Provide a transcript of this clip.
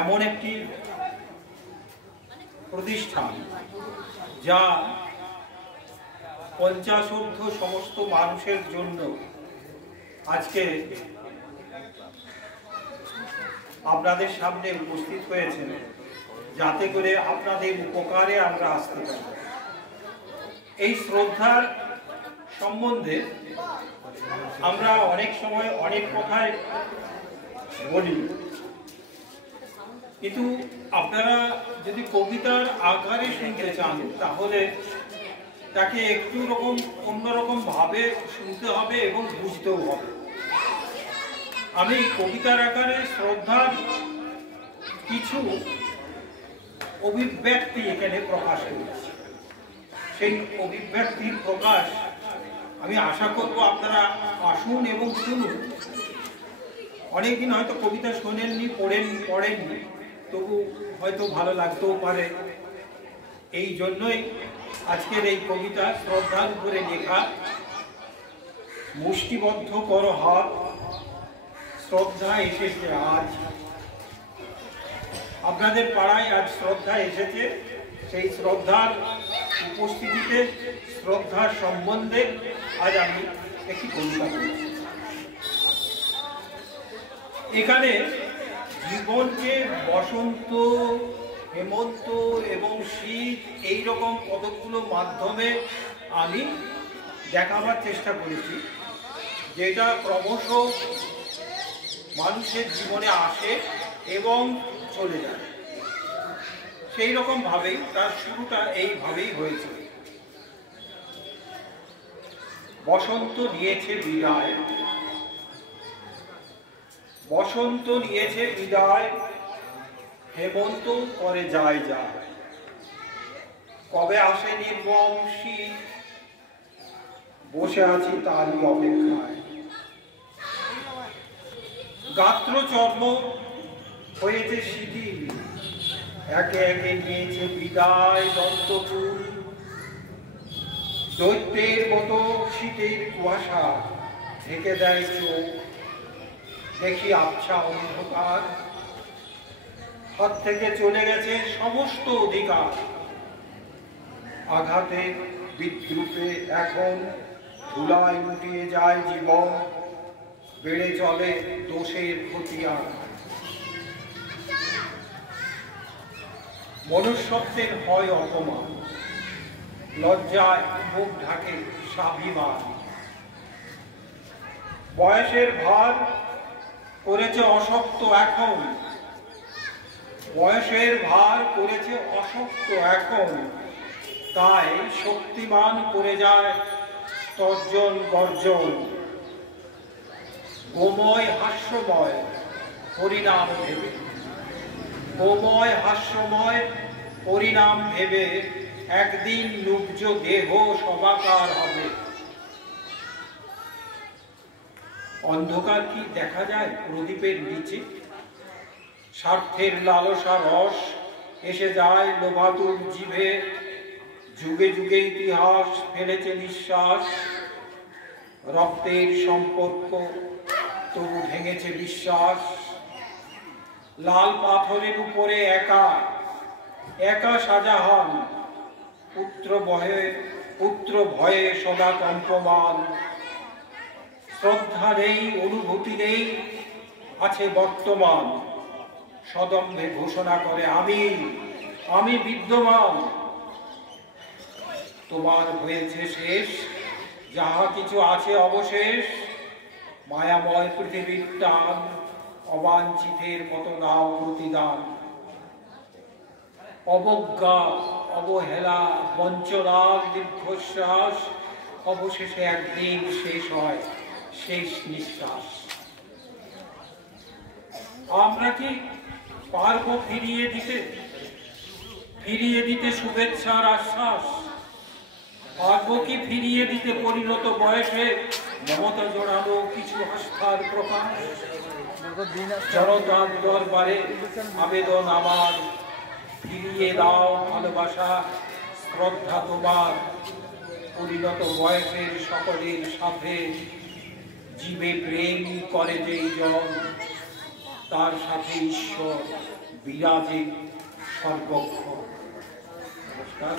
এমন একটি প্রতিষ্ঠান যা 50 সমস্ত মানুষের জন্য আজকে আপনাদের সামনে উপস্থিত হয়েছেন, যাতে করে আপনাদের উপকারে আমরা আসতে পারি। এই শ্রদ্ধার সম্বন্ধে আমরা অনেক সময় অনেক কথাই বলি, কিন্তু আপনারা যদি কবিতার আকারে শুনতে চান তাহলে তাকে একটু অন্যরকম ভাবে শুনতে হবে এবং বুঝতেও হবে। আমি কবিতার আকারে শ্রদ্ধার কিছু অভিব্যক্তি এখানে প্রকাশ করেছি। সেই অভিব্যক্তির প্রকাশ আমি আশা করব আপনারা আসুন এবং শুনুন। অনেকদিন হয়তো কবিতা শোনেননি, পড়েননি, তবু হয়তো ভালো লাগতেও পারে। এই জন্যই আজকের এই কবিতা শ্রদ্ধার উপরে লেখা। মুষ্টিবদ্ধ করো হাত, শ্রদ্ধা এসেছে আজ। আপনাদের পাড়ায় আজ শ্রদ্ধা এসেছে। সেই শ্রদ্ধার উপস্থিতিতে শ্রদ্ধার সম্বন্ধে আজ আমি একটি কবিতা বলছি। এখানে জীবনকে বসন্ত, হেমন্ত এবং শীত এই রকম পদগুলোর মাধ্যমে আমি দেখাবার চেষ্টা করেছি, যেটা ক্রমশ মানুষের জীবনে আসে এবং চলে যায়। সেই রকম ভাবেই তার শুরুটা এইভাবেই হয়েছে। বসন্ত নিয়েছে বিদায়, বসন্ত নিয়েছে বিদায়, হেমন্ত করে যায় যায়। কবে আসে নির্মম শীত, বসে আছি তারই অপেক্ষায়। গাত্র চর্ম হয়েছে শিথিল, একে একে নিয়েছে বিদায় দন্তকুল। দৈত্যের মতো শীতের কুয়াশা ঢেকে দেয় চোখ, দেখি আবছা অন্ধকার। হাত থেকে চলে গেছে সমস্ত অধিকার, আঘাতে বিদ্রুপে এখন ধুলায় লুটিয়ে যায় জীবন। বেড়ে চলে দোষের খতিয়ান, মনুষ্যত্বের হয় অপমান, লজ্জায় মুখ ঢাকে স্বাভিমান। বয়সের ভার করেছে অশক্ত এখন, বয়সের ভার করেছে অশক্ত এখন। তাই শক্তিমান করে যায় তর্জন গর্জন। গোময় হাস্যময় পরিণাম ভেবে, গোময় হাস্যময় পরিণাম ভেবে একদিন লুব্জ দেহ সবাকার হবে। অন্ধকার কি দেখা যায় প্রদীপের নিচে? স্বার্থের লালসা রস এসে যায় লোভাতুর জিভে। যুগে যুগে ইতিহাস ফেলেছে নিঃশ্বাস, রক্তের সম্পর্ক তবু ভেঙেছে বিশ্বাস। লাল পাথরের উপরে একা একা সাজা হন, পুত্র ভয়ে সদা কম্পমান। শ্রদ্ধা নেই, অনুভূতি নেই, আছে বর্তমান। সদম্ভে ঘোষণা করে আমি বিদ্যমান। তোমার হয়েছে শেষ, যাহা কিছু আছে অবশেষ। মায়াময় পৃথিবীর টান, অবাঞ্ছিতের মতো নাও প্রতিদান। অবজ্ঞা, অবহেলা, বঞ্চনার দীর্ঘশ্বাস, অবশেষে একদিন শেষ হয় শেষ নিঃশ্বাস। আমরা কি পারবো ফিরিয়ে দিতে শুভেচ্ছার আশ্বাস? পারবো কি ফিরিয়ে দিতে পরিণত বয়সে মমতা জোড়ানো কিছু আস্থার প্রকাশ? জনতার দরবারে আবেদন আমার, ফিরিয়ে দাও ভালোবাসা, শ্রদ্ধা তোমার। পরিণত বয়সের সকলের সাথে জীবে প্রেম করে যেই জন, তার সাথে ঈশ্বর বিরাজে সর্বক্ষণ। নমস্কার।